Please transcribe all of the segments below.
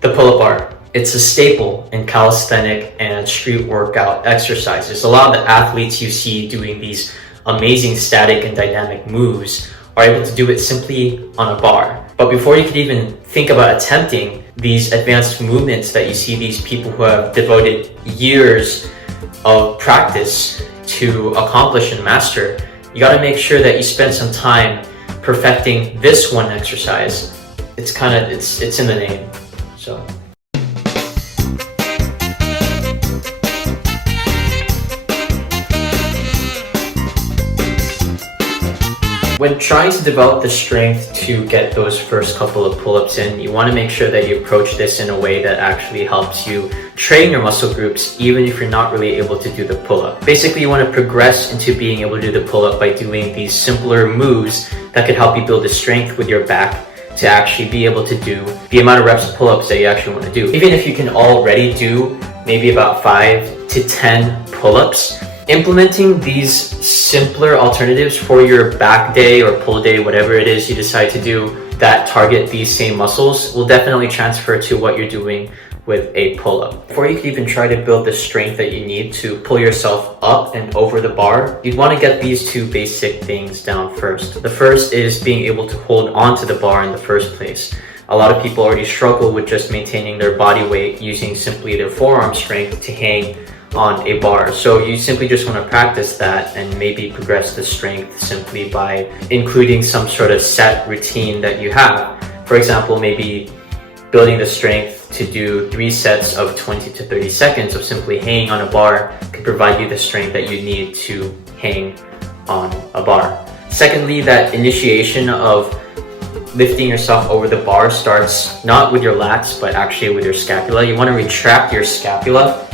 The pull-up bar. It's a staple in calisthenic and street workout exercises. A lot of the athletes you see doing these amazing static and dynamic moves are able to do it simply on a bar. But before you could even think about attempting these advanced movements that you see these people who have devoted years of practice to accomplish and master, you got to make sure that you spend some time perfecting this one exercise. It's in the name. So when trying to develop the strength to get those first couple of pull-ups in, you want to make sure that you approach this in a way that actually helps you train your muscle groups even if you're not really able to do the pull-up. Basically, you want to progress into being able to do the pull-up by doing these simpler moves that could help you build the strength with your back to actually be able to do the amount of reps of pull-ups that you actually want to do. Even if you can already do maybe about 5 to 10 pull-ups, implementing these simpler alternatives for your back day or pull day, whatever it is you decide to do that target these same muscles, will definitely transfer to what you're doing with a pull-up. Before you can even try to build the strength that you need to pull yourself up and over the bar, you'd want to get these two basic things down first. The first is being able to hold onto the bar in the first place. A lot of people already struggle with just maintaining their body weight using simply their forearm strength to hang on a bar. So you simply just want to practice that and maybe progress the strength simply by including some sort of set routine that you have. For example, maybe building the strength to do 3 sets of 20 to 30 seconds of simply hanging on a bar could provide you the strength that you need to hang on a bar. Secondly, that initiation of lifting yourself over the bar starts not with your lats, but actually with your scapula. You want to retract your scapula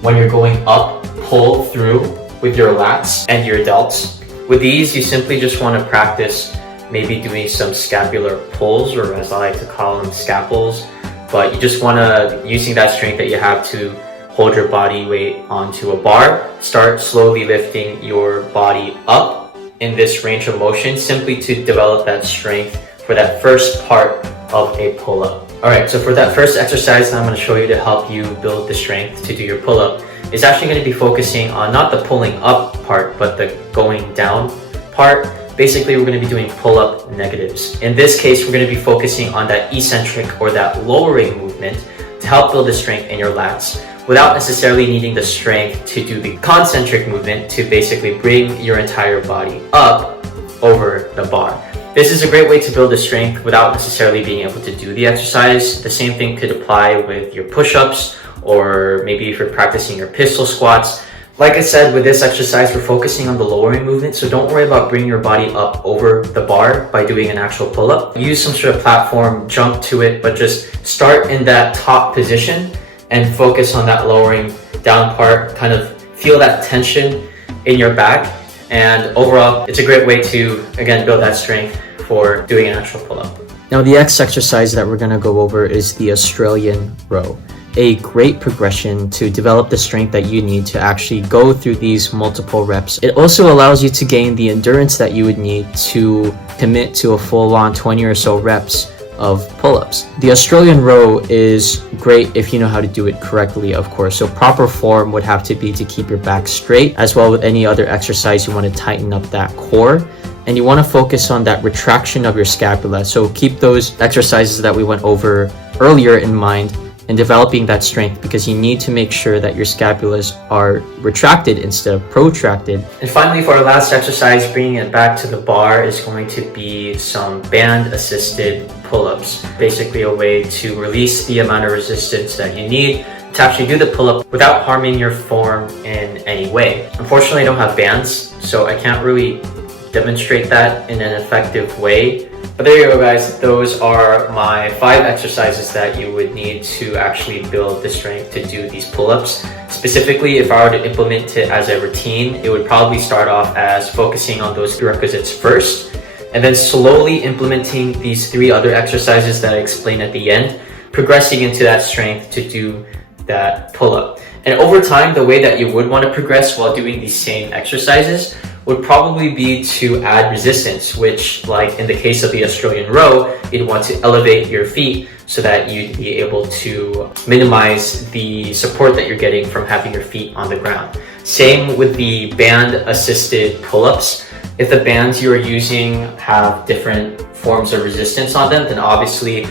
when you're going up, pull through with your lats and your delts. With these, you simply just want to practice maybe doing some scapular pulls, or as I like to call them, scaples. But you just want to, using that strength that you have to hold your body weight onto a bar, start slowly lifting your body up in this range of motion, simply to develop that strength for that first part of a pull-up. Alright, so for that first exercise that I'm going to show you to help you build the strength to do your pull-up is actually going to be focusing on not the pulling up part, but the going down part. Basically, we're going to be doing pull-up negatives. In this case, we're going to be focusing on that eccentric or that lowering movement to help build the strength in your lats without necessarily needing the strength to do the concentric movement to basically bring your entire body up over the bar. This is a great way to build the strength without necessarily being able to do the exercise. The same thing could apply with your push-ups, or maybe if you're practicing your pistol squats. Like I said, with this exercise, we're focusing on the lowering movement, so don't worry about bringing your body up over the bar by doing an actual pull-up. Use some sort of platform, jump to it, but just start in that top position and focus on that lowering down part. Kind of feel that tension in your back. And overall, it's a great way to, again, build that strength for doing an actual pull-up. Now, the next exercise that we're going to go over is the Australian row. A great progression to develop the strength that you need to actually go through these multiple reps. It also allows you to gain the endurance that you would need to commit to a full-on 20 or so reps of pull-ups. The Australian row is great if you know how to do it correctly, of course. So proper form would have to be to keep your back straight, as well with any other exercise. You want to tighten up that core, and you want to focus on that retraction of your scapula. So keep those exercises that we went over earlier in mind and developing that strength, because you need to make sure that your scapulas are retracted instead of protracted. And finally, for our last exercise, bringing it back to the bar, is going to be some band assisted pull-ups. Basically a way to release the amount of resistance that you need to actually do the pull-up without harming your form in any way. Unfortunately, I don't have bands, so I can't really demonstrate that in an effective way. But there you go, guys. Those are my 5 exercises that you would need to actually build the strength to do these pull-ups. Specifically, if I were to implement it as a routine, it would probably start off as focusing on those prerequisites first, and then slowly implementing these 3 other exercises that I explained at the end, progressing into that strength to do that pull-up. And over time, the way that you would want to progress while doing these same exercises would probably be to add resistance, which, like in the case of the Australian row, you'd want to elevate your feet so that you'd be able to minimize the support that you're getting from having your feet on the ground. Same with the band assisted pull-ups. If the bands you are using have different forms of resistance on them, then obviously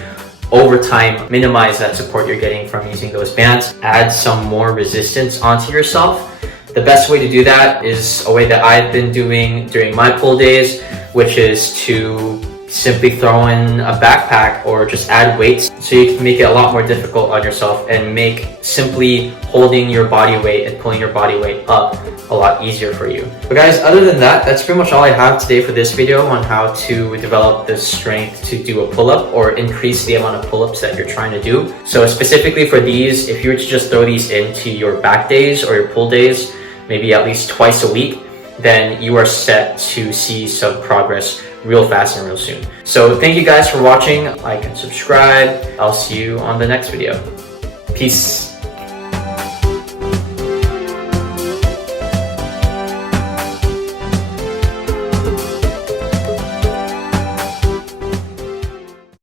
over time, minimize that support you're getting from using those bands. Add some more resistance onto yourself. The best way to do that is a way that I've been doing during my pull days, which is to simply throw in a backpack or just add weights, so you can make it a lot more difficult on yourself and make simply holding your body weight and pulling your body weight up a lot easier for you. But guys, other than that, that's pretty much all I have today for this video on how to develop the strength to do a pull-up or increase the amount of pull-ups that you're trying to do. So specifically for these, if you were to just throw these into your back days or your pull days, maybe at least twice a week, then you are set to see some progress real fast and real soon. So thank you guys for watching. Like and subscribe. I'll see you on the next video. Peace.